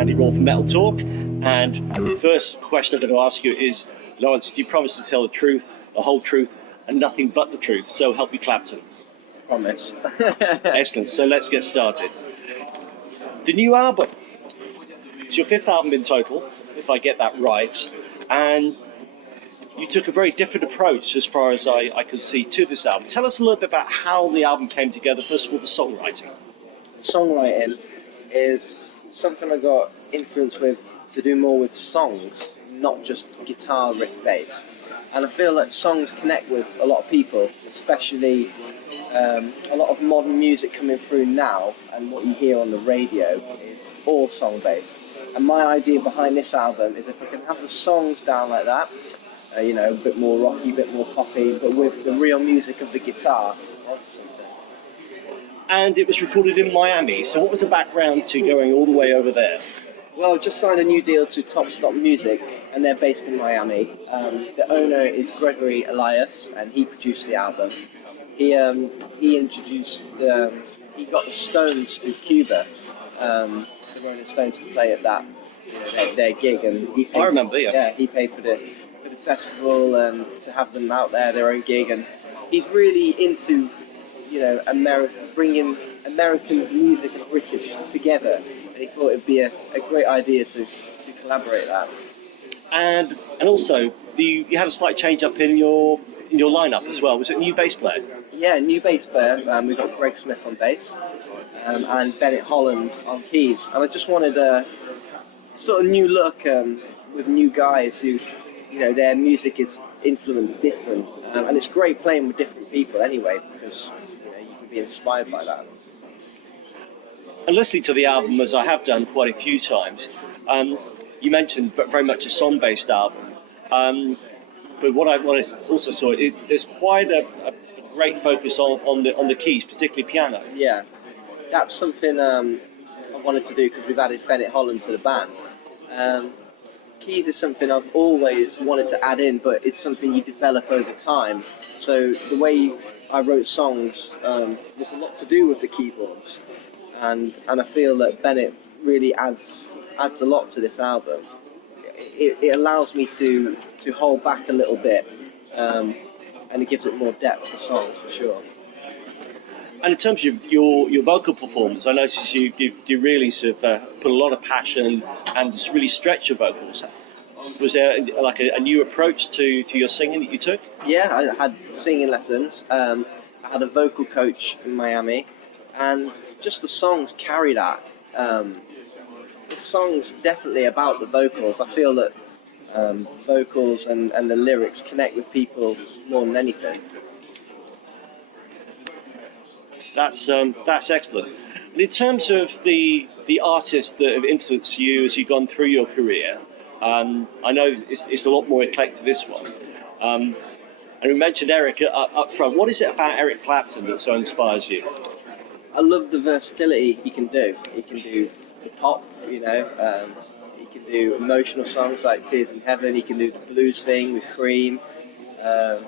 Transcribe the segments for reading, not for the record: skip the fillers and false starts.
Andy Rawll from MetalTalk, and the first question I'm going to ask you is, Laurence, do you promise to tell the truth, the whole truth, and nothing but the truth? So help you, Clapton. Promise. Excellent. So let's get started. The new album. It's your fifth album in total, if I get that right, and you took a very different approach, as far as I can see, to this album. Tell us a little bit about how the album came together. First of all, the songwriting. Songwriting is something I got influence with to do more with songs, not just guitar riff based. And I feel that songs connect with a lot of people, especially a lot of modern music coming through now, and what you hear on the radio is all song based. And my idea behind this album is if I can have the songs down like that, a bit more rocky, a bit more poppy, but with the real music of the guitar onto something. And it was recorded in Miami, so what was the background to going all the way over there? Well, I just signed a new deal to Top Stop Music, and they're based in Miami. The owner is Gregory Elias, and he produced the album. He introduced, he got the Stones to Cuba, the Rolling Stones, to play at that, their gig, and he paid, I remember, yeah. He paid for the festival and to have them out there, their own gig, and he's really into, bringing American music and British together, and he thought it'd be a great idea to collaborate that. And also, you had a slight change up in your lineup as well. Was it a new bass player? Yeah, new bass player. We've got Greg Smith on bass, and Bennett Holland on keys. And I just wanted a sort of new look with new guys who, their music is influenced different. And it's great playing with different people anyway, because you can be inspired by that. And listening to the album, as I have done quite a few times, you mentioned very much a song-based album. But what I also saw is there's quite a great focus on the keys, particularly piano. Yeah, that's something I wanted to do because we've added Bennett Holland to the band. Keys is something I've always wanted to add in, but it's something you develop over time. So the way I wrote songs was a lot to do with the keyboards, and I feel that Bennett really adds a lot to this album. It allows me to hold back a little bit, and it gives it more depth to songs for sure. And in terms of your vocal performance, I noticed you really sort of put a lot of passion and just really stretch your vocals. Was there like a new approach to your singing that you took? Yeah, I had singing lessons. I had a vocal coach in Miami, and just the songs carry that. The song's definitely about the vocals. I feel that vocals and the lyrics connect with people more than anything. That's excellent. And in terms of the artists that have influenced you as you've gone through your career, I know it's a lot more eclectic to this one. And we mentioned Eric up front. What is it about Eric Clapton that so inspires you? I love the versatility he can do. He can do the pop, he can do emotional songs like Tears in Heaven. He can do the blues thing with Cream, the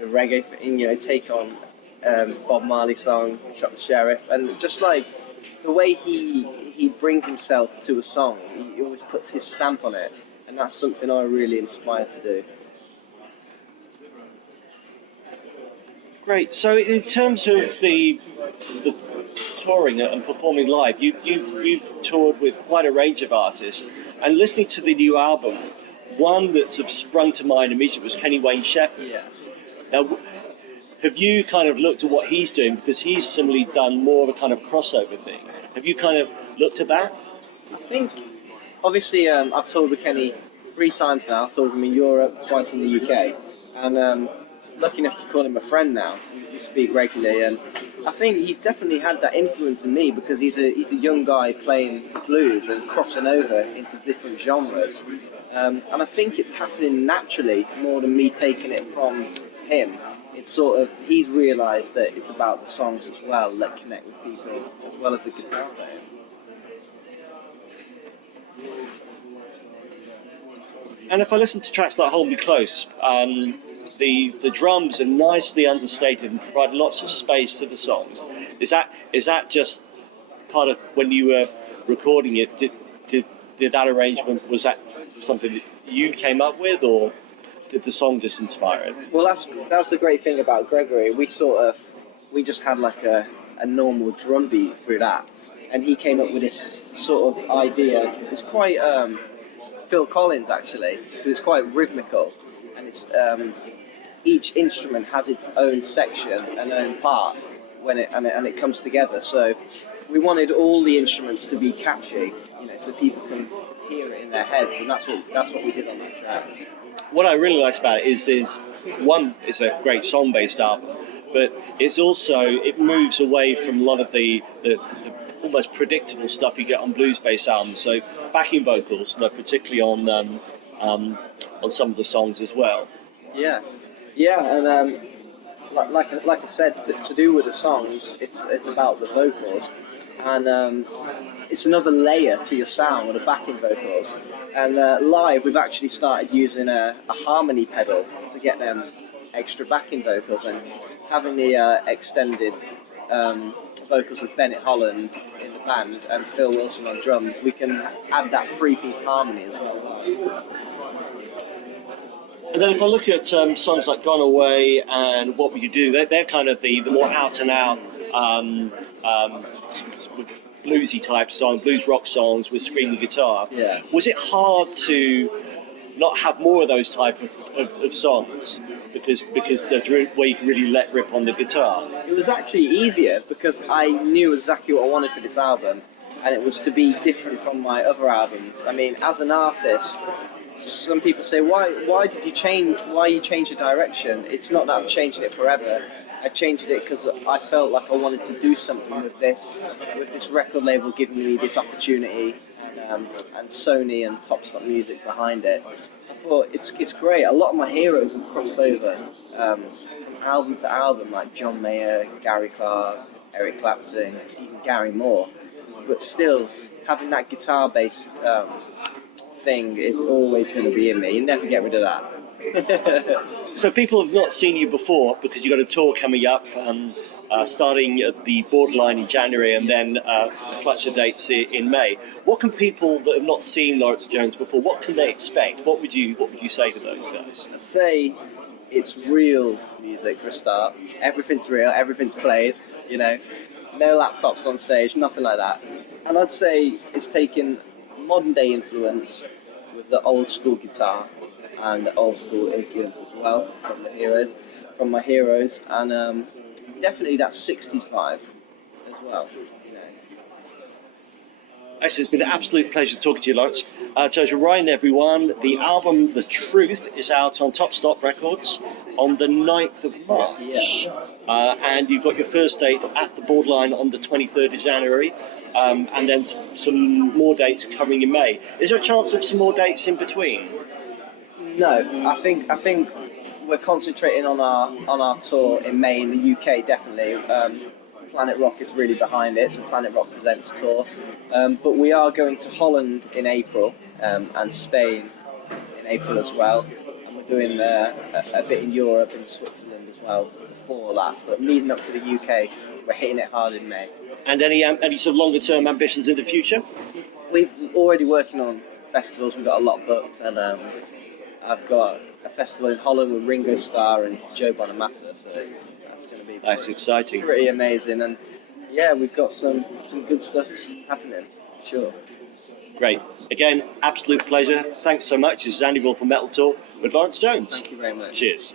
reggae thing, take on Bob Marley song, Shot the Sheriff, and just like the way he brings himself to a song, he always puts his stamp on it, and that's something I really inspire to do. Great. So in terms of the touring and performing live, you've toured with quite a range of artists, and listening to the new album, one that sort of sprung to mind immediately was Kenny Wayne Shepherd. Yeah. Now, have you kind of looked at what he's doing, because he's similarly done more of a kind of crossover thing? Have you kind of looked at that? I think, obviously, I've toured with Kenny 3 times now. I've toured with him in Europe, twice in the UK, and lucky enough to call him a friend now. We speak regularly, and I think he's definitely had that influence in me, because he's a young guy playing blues and crossing over into different genres, and I think it's happening naturally more than me taking it from him. It's sort of, he's realised that it's about the songs as well that connect with people, as well as the guitar playing. And if I listen to tracks like Hold Me Close, the drums are nicely understated and provide lots of space to the songs. Is that just part of when you were recording it? Did did that arrangement, was that something that you came up with, or did the song just inspire it? Well, that's the great thing about Gregory. We just had like a normal drum beat through that, and he came up with this sort of idea. It's quite Phil Collins actually, because it's quite rhythmical, and it's each instrument has its own section and own part when it comes together. So we wanted all the instruments to be catchy, so people can hear it in their heads, and that's what we did on that track. What I really liked about it is it's a great song-based album, but it moves away from a lot of the almost predictable stuff you get on blues-based albums. So backing vocals, particularly on some of the songs as well. Yeah, and like I said, to do with the songs, it's about the vocals, and it's another layer to your sound with the backing vocals. And live, we've actually started using a harmony pedal to get them extra backing vocals, and having the extended vocals of Bennett Holland in the band and Phil Wilson on drums, we can add that three-piece harmony as well. And then if I look at songs like Gone Away and What Would You Do, they're kind of the more out-and-out bluesy type song, blues rock songs with screaming guitar. Yeah. Was it hard to not have more of those type of songs because that's where you can really let rip on the guitar? It was actually easier because I knew exactly what I wanted for this album, and it was to be different from my other albums. I mean, as an artist, some people say, why did you change? Why you change the direction? It's not that I'm changing it forever. I changed it because I felt like I wanted to do something with this record label giving me this opportunity, and Sony and Top Stop Music behind it. I thought it's great. A lot of my heroes have crossed over from album to album, like John Mayer, Gary Clark, Eric Clapton, even Gary Moore. But still, having that guitar-based thing is always going to be in me. You never get rid of that. So people have not seen you before because you've got a tour coming up, starting at the Borderline in January and then a clutch of dates in May. What can people that have not seen Laurence Jones before, what can they expect? What would you say to those guys? I'd say it's real music for a start. Everything's real, everything's played, no laptops on stage, nothing like that. And I'd say it's taken modern day influence with the old school guitar and the old school influence as well from my heroes, and definitely that 60s vibe as well. Actually, it's been an absolute pleasure talking to you, Laurence. So as you're reminding everyone, the album The Truth is out on Top Stop Records on the 9th of March. Yeah. And you've got your first date at the Borderline on the 23rd of January, and then some more dates coming in May. Is there a chance of some more dates in between? No, I think we're concentrating on our tour in May in the UK, definitely. Planet Rock is really behind it. It's a Planet Rock Presents tour. But we are going to Holland in April, and Spain in April as well. And we're doing a bit in Europe and Switzerland as well before that. But leading up to the UK, we're hitting it hard in May. And any sort of longer term ambitions in the future? We've already working on festivals. We've got a lot booked, and I've got a festival in Holland with Ringo Starr and Joe Bonamassa, so that's going to be exciting. Pretty amazing. And yeah, we've got some good stuff happening, sure. Great. Again, absolute pleasure. Thanks so much. This is Andy Rawll from MetalTalk with Laurence Jones. Thank you very much. Cheers.